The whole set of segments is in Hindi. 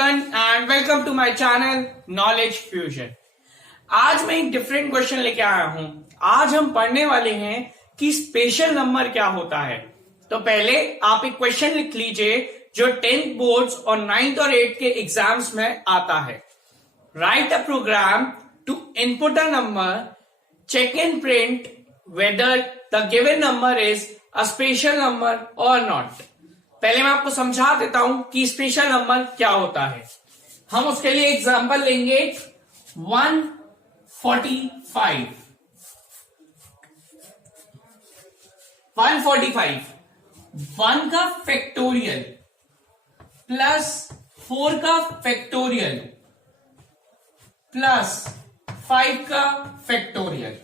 everyone and welcome to my channel Knowledge Fusion। आज मैं एक डिफरेंट क्वेश्चन लेके आया हूं। आज हम पढ़ने वाले हैं कि स्पेशल नंबर क्या होता है। तो पहले आप एक क्वेश्चन लिख लीजिए जो 10th बोर्ड्स और 9th और 8th के एग्जाम्स में आता है। Write a program to input a number, check and print whether the given number is a special number और नॉट। पहले मैं आपको समझा देता हूं कि स्पेशल नंबर क्या होता है। हम उसके लिए एग्जांपल लेंगे 145। 1 का फैक्टोरियल प्लस 4 का फैक्टोरियल प्लस 5 का फैक्टोरियल।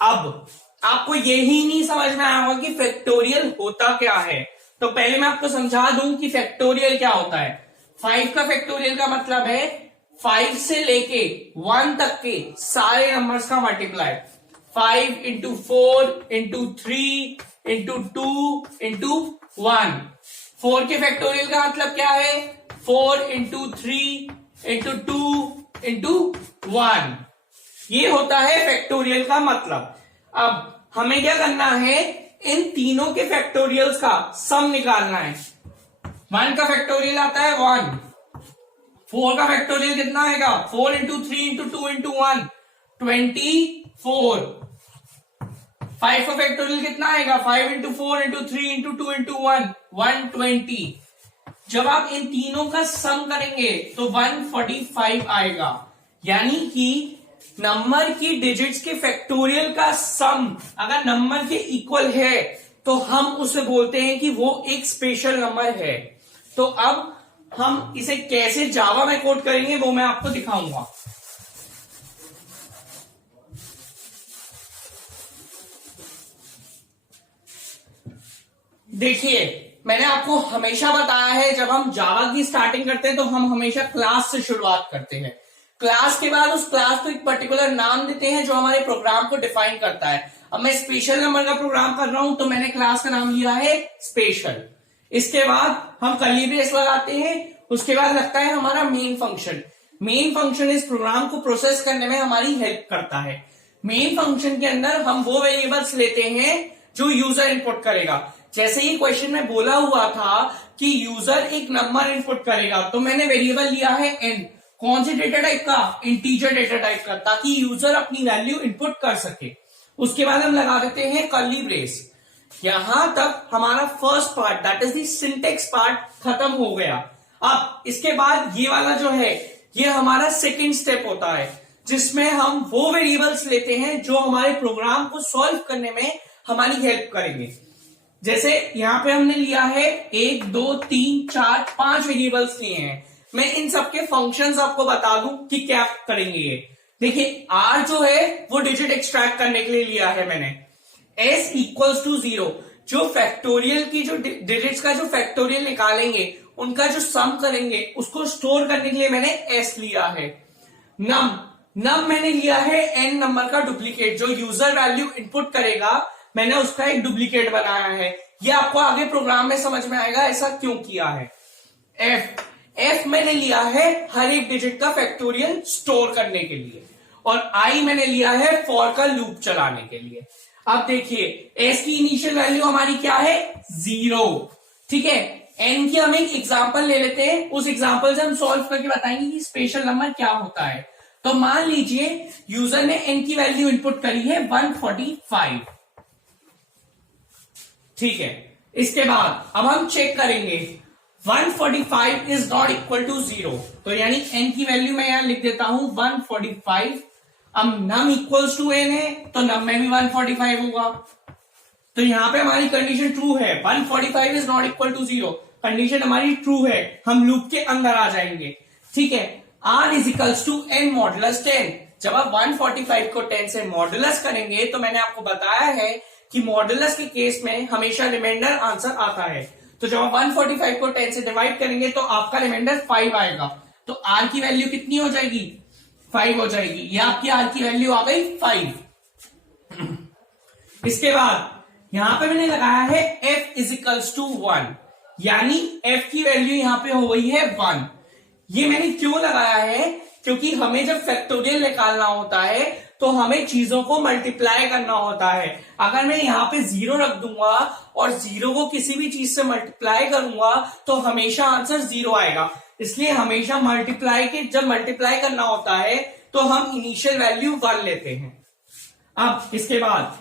अब आपको यही नहीं समझ में आया होगा कि फैक्टोरियल होता क्या है, तो पहले मैं आपको समझा दूं कि फैक्टोरियल क्या होता है। 5 का फैक्टोरियल का मतलब है 5 से लेके 1 तक के सारे नंबर्स का multiply. 5 into 4 into 3 into 2 into 1। 4 के फैक्टोरियल का मतलब क्या है? 4 इंटू 3 इंटू 2 इंटू 1। ये होता है फैक्टोरियल का मतलब। अब हमें क्या करना है, इन तीनों के फैक्टोरियल्स का सम निकालना है। 1 का फैक्टोरियल आता है 1। 4 का फैक्टोरियल कितना आएगा? 4 इंटू 3 इंटू 2 इंटू 1 24। 5 का फैक्टोरियल कितना आएगा? 5 इंटू 4 इंटू 3 इंटू 2 इंटू 1 120। जब आप इन तीनों का सम करेंगे तो 145 आएगा। यानी कि नंबर की डिजिट्स के फैक्टोरियल का सम अगर नंबर के इक्वल है तो हम उसे बोलते हैं कि वो एक स्पेशल नंबर है। तो अब हम इसे कैसे जावा में कोड करेंगे वो मैं आपको दिखाऊंगा। देखिए, मैंने आपको हमेशा बताया है जब हम जावा की स्टार्टिंग करते हैं तो हम हमेशा क्लास से शुरुआत करते हैं। क्लास के बाद उस क्लास को एक पर्टिकुलर नाम देते हैं जो हमारे प्रोग्राम को डिफाइन करता है। अब मैं स्पेशल नंबर का प्रोग्राम कर रहा हूं तो मैंने क्लास का नाम लिया है स्पेशल। इसके बाद हम कर्ली ब्रेस लगाते हैं। उसके बाद लगता है हमारा मेन फंक्शन। मेन फंक्शन इस प्रोग्राम को प्रोसेस करने में हमारी हेल्प करता है। मेन फंक्शन के अंदर हम वो वेरिएबल्स लेते हैं जो यूजर इनपुट करेगा। जैसे ही क्वेश्चन में बोला हुआ था कि यूजर एक नंबर इनपुट करेगा, तो मैंने वेरिएबल लिया है n। कौन से डेटा टाइप का? इंटीजर डेटा टाइप का, ताकि यूजर अपनी वैल्यू इनपुट कर सके। उसके बाद हम लगा देते हैं कर्ली ब्रेस। यहां तक हमारा first part that is the syntax part खत्म हो गया। अब इसके बाद ये वाला जो है ये हमारा सेकंड स्टेप होता है जिसमें हम वो वेरिएबल्स लेते हैं जो हमारे प्रोग्राम को सॉल्व करने में हमारी हेल्प करेंगे। जैसे यहां पे हमने लिया है 1 2 3 4 5 वेरिएबल्स लिए हैं। मैं इन सबके फंक्शंस आपको बता दूं कि क्या करेंगे ये। देखिए, r जो है वो डिजिट एक्सट्रैक्ट करने के लिए लिया है मैंने। s इक्वल्स टू 0, जो फैक्टोरियल की जो डिजिट्स का जो फैक्टोरियल निकालेंगे उनका जो सम करेंगे उसको स्टोर करने के लिए मैंने s लिया है। नम मैंने लिया है n नंबर का डुप्लीकेट, जो यूजर वैल्यू इनपुट करेगा मैंने उसका एक डुप्लीकेट बनाया है। ये आपको आगे प्रोग्राम में समझ में आएगा ऐसा क्यों किया है। f मैंने लिया है हर एक डिजिट का फैक्टोरियल स्टोर करने के लिए, और i मैंने लिया है फॉर का लूप चलाने के लिए। अब देखिए, s की इनिशियल वैल्यू हमारी क्या है? 0। ठीक है, n की हम एक एग्जांपल ले लेते हैं। उस एग्जांपल से हम सॉल्व करके बताएंगे कि स्पेशल नंबर क्या होता है। तो मान लीजिए यूजर ने n की वैल्यू इनपुट करी है 145। ठीक है, इसके बाद अब हम चेक करेंगे 145 इज नॉट इक्वल टू 0। तो यानी n की वैल्यू मैं यहां लिख देता हूं 145। अब नम इक्वल्स टू n है तो नम में भी 145 होगा। तो यहां पे हमारी कंडीशन ट्रू है। 145 is not equal to 0, condition हमारी ट्रू है। हम लूप के अंदर आ जाएंगे। ठीक है, r is equals to n modulus 10। जब आप 145 को 10 से मॉडुलस करेंगे तो मैंने आपको बताया है कि मॉडुलस के केस में हमेशा रिमाइंडर आंसर आता है। तो जब आप 145 को 10 से डिवाइड करेंगे तो आपका रिमाइंडर 5 आएगा। तो r की वैल्यू कितनी हो जाएगी? 5 हो जाएगी। ये आपकी r की वैल्यू आ गई 5। इसके बाद यहां पे मैंने लगाया है f इज इक्वल्स टू 1, यानी f की वैल्यू यहां पे हो गई है 1। ये मैंने क्यों लगाया है, क्योंकि हमें जब फैक्टोरियल निकालना होता है तो हमें चीजों को मल्टीप्लाई करना होता है। अगर मैं यहाँ पे 0 रख दूंगा और 0 को किसी भी चीज से मल्टीप्लाई करूंगा तो हमेशा आंसर 0 आएगा। इसलिए हमेशा जब मल्टीप्लाई करना होता है तो हम इनिशियल वैल्यू 1 लेते हैं। अब इसके बाद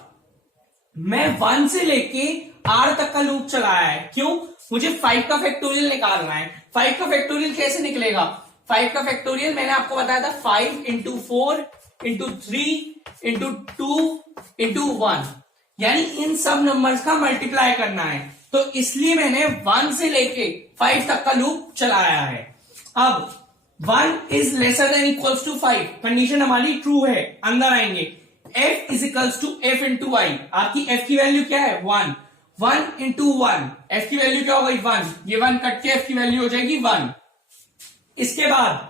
मैं 1 से लेके r तक का लूप चलाया है। क्यों? मुझे 5 का फैक्टोरियल निकालना है। 5 का फैक्टोरियल कैसे निकलेगा? 5 का फैक्टोरियल मैंने आपको बताया था 5 इंटू 4 इंटू 3 इंटू 2 इंटू 1, यानी इन सब नंबर्स का मल्टीप्लाई करना है। तो इसलिए मैंने 1 से लेके 5 तक का लूप चलाया है। अब 1 is lesser than equals to 5, condition हमारी ट्रू है। अंदर आएंगे, f is equals to f into i. आपकी f की वैल्यू क्या है? 1। 1 इंटू 1, f की वैल्यू क्या हो गई? 1। ये 1 कट के f की वैल्यू हो जाएगी 1। इसके बाद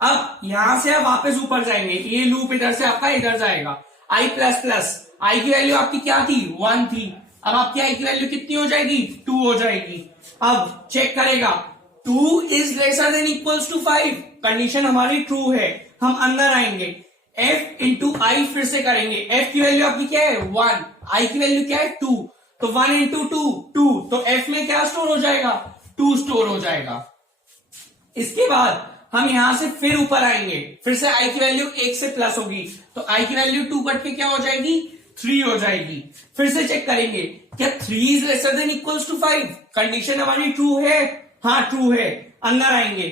अब यहां से आप वापस ऊपर जाएंगे, ये लूप इधर से आपका इधर जाएगा। i प्लस प्लस, आई की वैल्यू आपकी क्या थी? 1 थी। अब आपकी आई की वैल्यू कितनी हो जाएगी? 2 हो जाएगी। अब चेक करेगा, 2 is lesser than equals to 5, condition हमारी ट्रू है। हम अंदर आएंगे, f इंटू आई फिर से करेंगे। f की वैल्यू आपकी क्या है? 1। i की वैल्यू क्या है? 2। तो 1 इंटू 2 तो f में क्या स्टोर हो जाएगा? 2 स्टोर हो जाएगा। इसके बाद हम यहां से फिर ऊपर आएंगे, फिर से i की वैल्यू 1 से प्लस होगी, तो i की वैल्यू 2 कट के क्या हो जाएगी? 3 हो जाएगी। फिर से चेक करेंगे, क्या 3 is lesser than equals to 5, condition हमारी ट्रू है। हाँ ट्रू है। अंदर आएंगे,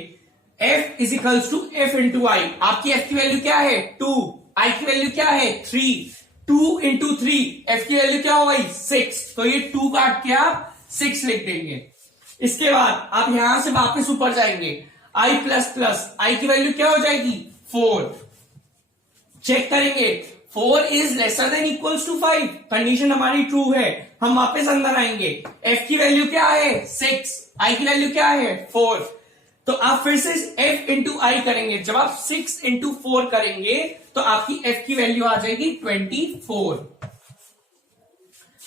f is equals to f into i. आपकी f की वैल्यू क्या है? 2। i की वैल्यू क्या है? 3। 2 इंटू 3, f की वैल्यू क्या हो गई? 6। तो ये 2 काट के आप 6 लिख देंगे। इसके बाद आप यहां से वापस ऊपर जाएंगे, i प्लस प्लस, आई की वैल्यू क्या हो जाएगी? 4। चेक करेंगे, 4 is lesser than equals to 5, condition हमारी ट्रू है। हम वापस अंदर आएंगे, f की वैल्यू क्या है? 6। i की वैल्यू क्या है? 4। तो आप फिर से f इंटू आई करेंगे। जब आप 6 इंटू 4 करेंगे तो आपकी f की वैल्यू आ जाएगी 24।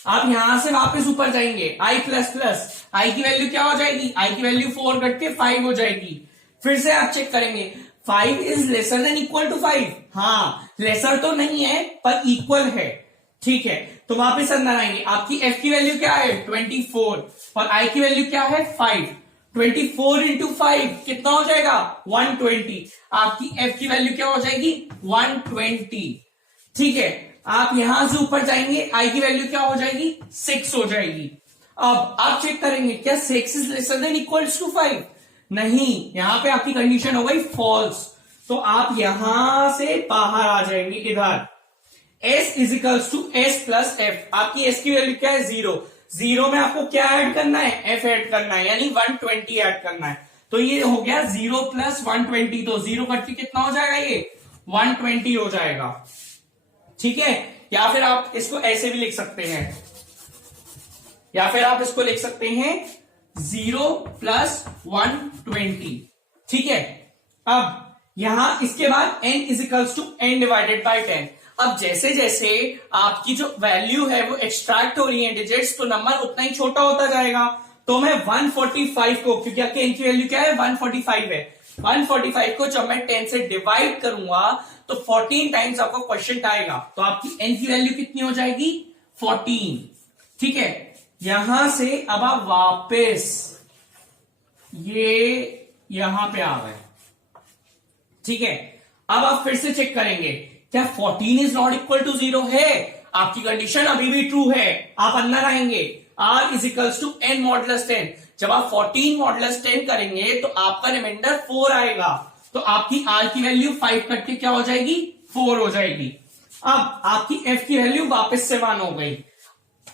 आप यहां से वापस ऊपर जाएंगे, i प्लस प्लस, आई की वैल्यू क्या हो जाएगी? आई की वैल्यू 4 कट के 5 हो जाएगी। फिर से आप चेक करेंगे, 5 is lesser than equal to 5। हाँ, लेसर तो नहीं है पर इक्वल है। ठीक है, तो वापस अंदर आएंगे, आपकी f की वैल्यू क्या है? 24 और i की वैल्यू क्या है? 5। 24 इंटू 5 कितना हो जाएगा? 120। आपकी f की वैल्यू क्या हो जाएगी? 120। ठीक है, आप यहां से ऊपर जाएंगे, i की वैल्यू क्या हो जाएगी? 6 हो जाएगी। अब आप चेक करेंगे, क्या 6 is lesser than equals to 5? नहीं, यहां पे आपकी कंडीशन हो गई फॉल्स। तो आप यहां से बाहर आ जाएंगे इधर, s is equals to s plus f। आपकी s की वैल्यू क्या है? 0। 0 में आपको क्या ऐड करना है? f ऐड करना है, यानी 120 ऐड करना है। तो ये हो गया 0 प्लस 120, तो 0 कट के कितना हो जाएगा? ये 120 हो जाएगा। ठीक है, या फिर आप इसको ऐसे भी लिख सकते हैं, या फिर आप इसको लिख सकते हैं 0 प्लस 120। ठीक है, अब यहां इसके बाद n is equals to n divided by 10। अब जैसे जैसे आपकी जो वैल्यू है वो एक्सट्रैक्ट हो रही है डिजिट्स, तो नंबर उतना ही छोटा होता जाएगा। तो मैं 145 को, क्योंकि आपके n की वैल्यू क्या है? 145 है। 145 को जब मैं 10 से डिवाइड करूंगा तो 14 टाइम्स आपका क्वेश्चन आएगा। तो आपकी n की वैल्यू कितनी हो जाएगी? 14। ठीक है, यहां से अब आप वापस ये यहां पे आ गए। ठीक है, अब आप फिर से चेक करेंगे, क्या 14 इज नॉट इक्वल टू 0 है? आपकी कंडीशन अभी भी ट्रू है। आप अंदर आएंगे, r is equals to n modulus 10। जब आप 14 मॉडुलस 10 करेंगे तो आपका रिमाइंडर 4 आएगा। तो आपकी r की वैल्यू 5 कट के क्या हो जाएगी? 4 हो जाएगी। अब आपकी f की वैल्यू वापस से 1 हो गई।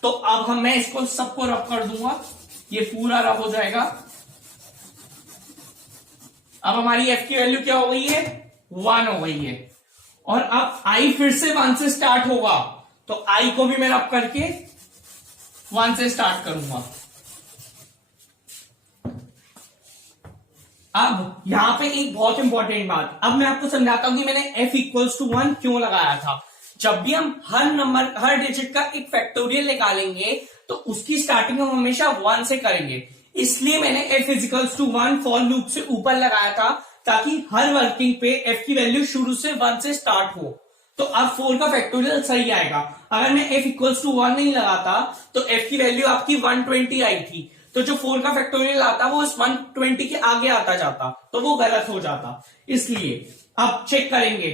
तो अब मैं इसको सबको रब कर दूंगा, ये पूरा रब हो जाएगा। अब हमारी f की वैल्यू क्या हो गई है? 1 हो गई है। और अब i फिर से 1 से स्टार्ट होगा, तो i को भी मैं रब करके 1 से स्टार्ट करूंगा। अब यहां पे एक बहुत इंपॉर्टेंट बात, अब मैं आपको समझाता हूं कि मैंने f इक्वल्स टू 1 क्यों लगाया था। जब भी हम हर डिजिट का एक फैक्टोरियल निकालेंगे तो उसकी स्टार्टिंग हम हमेशा 1 से करेंगे। इसलिए मैंने f equals to 1 for loop से ऊपर लगाया था, ताकि हर वर्किंग पे f की वैल्यू शुरू से 1 से स्टार्ट हो। तो अब 4 का फैक्टोरियल सही आएगा। अगर मैं f इक्वल्स टू 1 नहीं लगाता तो f की वैल्यू आपकी 120 आई थी, तो जो 4 का फैक्टोरियल आता वो इस 120 के आगे आता जाता, तो वो गलत हो जाता। इसलिए अब चेक करेंगे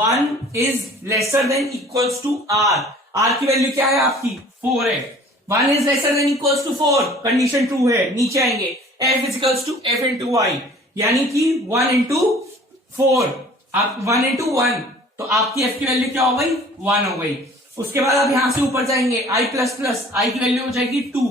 1 is lesser than equals to r। r की वैल्यू क्या है आपकी 4 है। 1 is lesser than equals to 4, condition true है। नीचे आएंगे f इजिकल्स to f into y, यानी कि 1 इंटू 4, आप 1 इंटू 1, तो आपकी f की वैल्यू क्या हो गई 1 हो गई। उसके बाद आप यहां से ऊपर जाएंगे i प्लस प्लस, i की वैल्यू हो जाएगी 2,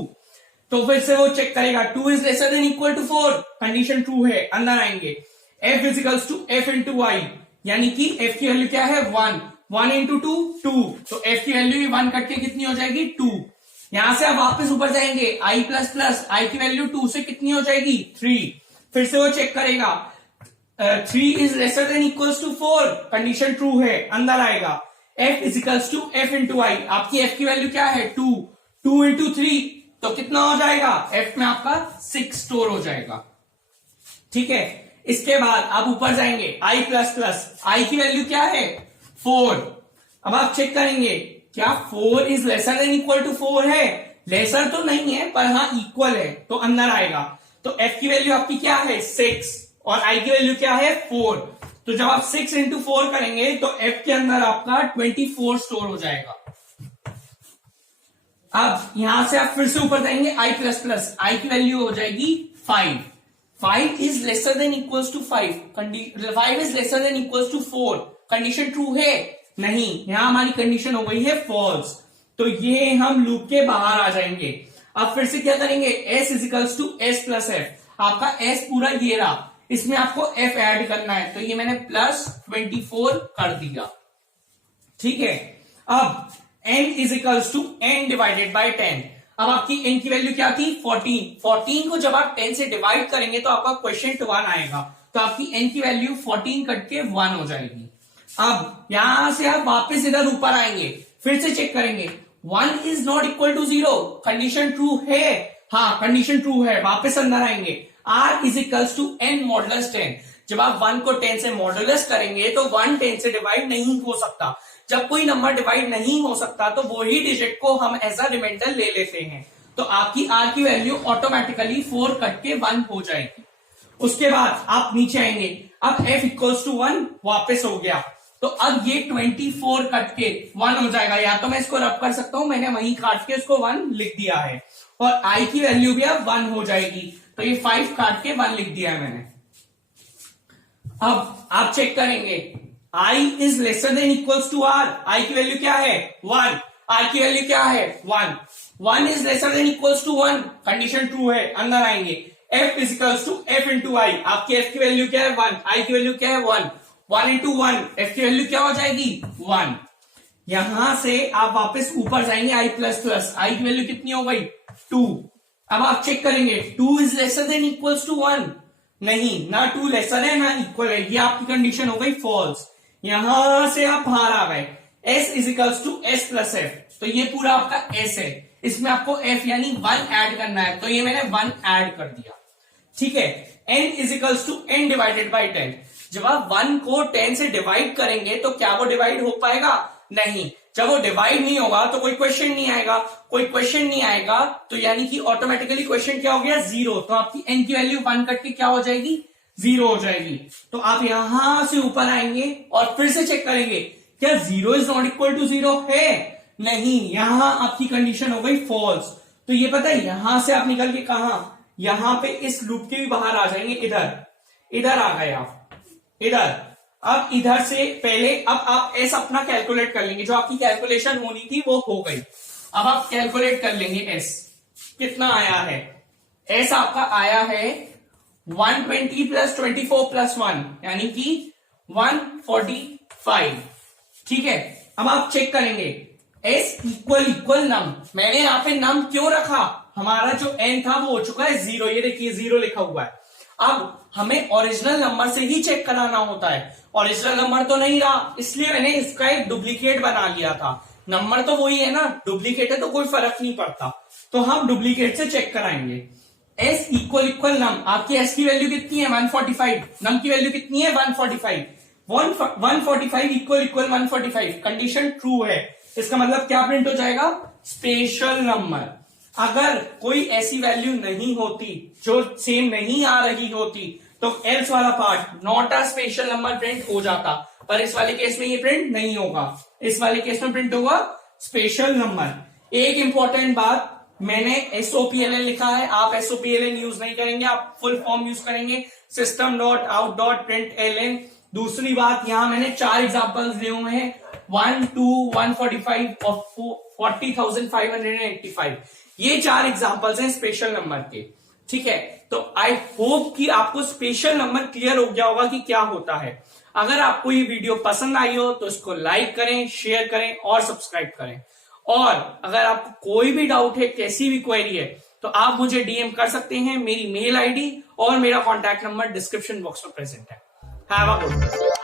तो फिर से वो चेक करेगा 2 is lesser than equal to 4, condition true है। अंदर आएंगे f इजिकल्स to f into y, यानी कि f की वैल्यू क्या है 1, 1 इंटू 2 2, तो f की वैल्यू 1 कट के कितनी हो जाएगी 2। यहां से आप वापस ऊपर जाएंगे i प्लस प्लस, i की वैल्यू 2 से कितनी हो जाएगी 3, फिर से वो चेक करेगा 3 is lesser than equals to 4, condition true है। अंदर आएगा f इजिकल्स to f into i, आपकी f की वैल्यू क्या है 2, 2 इंटू 3, तो कितना हो जाएगा f में आपका 6 स्टोर हो जाएगा। ठीक है, इसके बाद आप ऊपर जाएंगे i प्लस प्लस, i की वैल्यू क्या है 4। अब आप चेक करेंगे क्या 4 is lesser than equal to 4 है, लेसर तो नहीं है पर हाँ इक्वल है, तो अंदर आएगा। तो f की वैल्यू आपकी क्या है 6 और i की वैल्यू क्या है 4, तो जब आप 6 इंटू 4 करेंगे तो f के अंदर आपका 24 स्टोर हो जाएगा। अब यहां से आप फिर से ऊपर जाएंगे i प्लस प्लस, i की वैल्यू हो जाएगी 5, 5 is lesser than equals to 5, 5 is lesser than equals to 4, condition true है नहीं, यहां हमारी कंडीशन हो गई है फॉल्स, तो ये हम लूप के बाहर आ जाएंगे। अब फिर से क्या करेंगे s equals to s plus f, आपका s पूरा ये रहा, इसमें आपको f ऐड करना है, तो ये मैंने प्लस 24 कर दिया। ठीक है, अब n equals to n divided by 10, अब आपकी n की वैल्यू क्या थी 14, 14 को जब आप 10 से डिवाइड करेंगे तो आपका क्वेश्चन 1 आएगा, तो आपकी n की वैल्यू 14 कट के 1 हो जाएगी। अब यहां से आप वापस इधर ऊपर आएंगे, फिर से चेक करेंगे 1 is not equal to 0, condition true है, हाँ कंडीशन ट्रू है। वापस अंदर आएंगे r is equals to n modulus 10, जब आप 1 को 10 से मॉडुलस करेंगे तो 1 10 से डिवाइड नहीं हो सकता। जब कोई नंबर डिवाइड नहीं हो सकता तो वो ही डिजिट को हम एज अ रिमाइंडर ले लेते हैं, तो आपकी r की वैल्यू ऑटोमेटिकली 4 कट के 1 हो जाएगी। उसके बाद आप नीचे आएंगे, अब f इक्वल्स टू 1 वापस हो गया, तो अब ये 24 कट के 1 हो जाएगा। या तो मैं इसको रब कर सकता हूं, मैंने वहीं काट के इसको 1 लिख दिया है, और i की वैल्यू भी अब 1 हो जाएगी, तो ये 5 काट के 1 लिख दिया है मैंने। अब आप चेक करेंगे i is lesser than equals to r, i की वैल्यू क्या है 1, r की वैल्यू क्या है 1, 1 is lesser than equals to 1, condition true है। अंदर आएंगे f इजिकल्स to f into i, आपकी f की वैल्यू क्या है 1, i की वैल्यू क्या है 1, 1 इंटू 1, f की वैल्यू क्या हो जाएगी 1। यहां से आप वापस ऊपर जाएंगे i प्लस प्लस, i की वैल्यू कितनी हो गई 2। अब आप चेक करेंगे 2 is lesser than equals to 1, नहीं, ना 2 लेसर है ना इक्वल है, ये आपकी कंडीशन हो गई फॉल्स। यहां से आप बाहर आ गए s equals to s plus f, तो ये पूरा आपका s है, इसमें आपको f यानी 1 ऐड करना है, तो ये मैंने 1 ऐड कर दिया। ठीक है, n equals to n divided by 10, जब आप 1 को 10 से डिवाइड करेंगे तो क्या वो डिवाइड हो पाएगा नहीं, जब वो डिवाइड नहीं होगा तो कोई क्वेश्चन नहीं आएगा, कोई क्वेश्चन नहीं आएगा तो यानी कि ऑटोमेटिकली क्वेश्चन क्या हो गया 0, तो आपकी n की वैल्यू 1 कट के क्या हो जाएगी 0 हो जाएगी। तो आप यहां से ऊपर आएंगे और फिर से चेक करेंगे क्या 0 इज नॉट इक्वल टू 0 है, नहीं, यहां आपकी कंडीशन हो गई फॉल्स। तो ये पता है यहां से आप निकल के कहा, यहां पे इस लूप के भी बाहर आ जाएंगे, इधर आ गए आप इधर। अब इधर से पहले अब आप s अपना कैलकुलेट कर लेंगे, जो आपकी कैलकुलेशन होनी थी वो हो गई। अब आप कैलकुलेट कर लेंगे s कितना आया है, s आपका आया है 120 प्लस 24 प्लस 1 यानी कि 145। ठीक है, अब आप चेक करेंगे s इक्वल नम, मैंने यहां पे नम क्यों रखा, हमारा जो n था वो हो चुका है 0, ये देखिए 0 लिखा हुआ है। अब हमें ओरिजिनल नंबर से ही चेक कराना होता है, ओरिजिनल नंबर तो नहीं रहा इसलिए मैंने इसका एक डुप्लीकेट बना लिया था, नंबर तो वही है ना, डुप्लीकेट है तो कोई फर्क नहीं पड़ता, तो हम डुप्लीकेट से चेक कराएंगे। एस इक्वल इक्वल नम, आपकी एस की वैल्यू कितनी है 145, नम की वैल्यू कितनी है 145, 145 इक्वल इक्वल 145, कंडीशन ट्रू है, इसका मतलब क्या प्रिंट हो जाएगा, स्पेशल नंबर। अगर कोई ऐसी वैल्यू नहीं होती जो सेम नहीं आ रही होती तो एल्स वाला part not a special number print हो जाता, पर इस वाले केस में ये प्रिंट नहीं होगा, इस वाले केस में प्रिंट होगा स्पेशल नंबर। एक इंपॉर्टेंट बात, मैंने SOPLN लिखा है, आप SOPLN यूज नहीं करेंगे, आप फुल फॉर्म यूज करेंगे, system dot out dot print ln। दूसरी बात, यहां मैंने 4 एग्जांपल्स दिए हुए हैं, 1, 2, 145 और 40,585, ये 4 एग्जांपल्स हैं स्पेशल नंबर के। ठीक है, तो आई होप कि आपको स्पेशल नंबर क्लियर हो गया होगा कि क्या होता है। अगर आपको ये वीडियो पसंद आई हो तो इसको लाइक करें, शेयर करें और सब्सक्राइब करें। और अगर आपको कोई भी डाउट है, कैसी भी क्वेरी है, तो आप मुझे डीएम कर सकते हैं, मेरी मेल आईडी और मेरा कॉन्टैक्ट नंबर डिस्क्रिप्शन बॉक्स में प्रेजेंट है। Have a good day.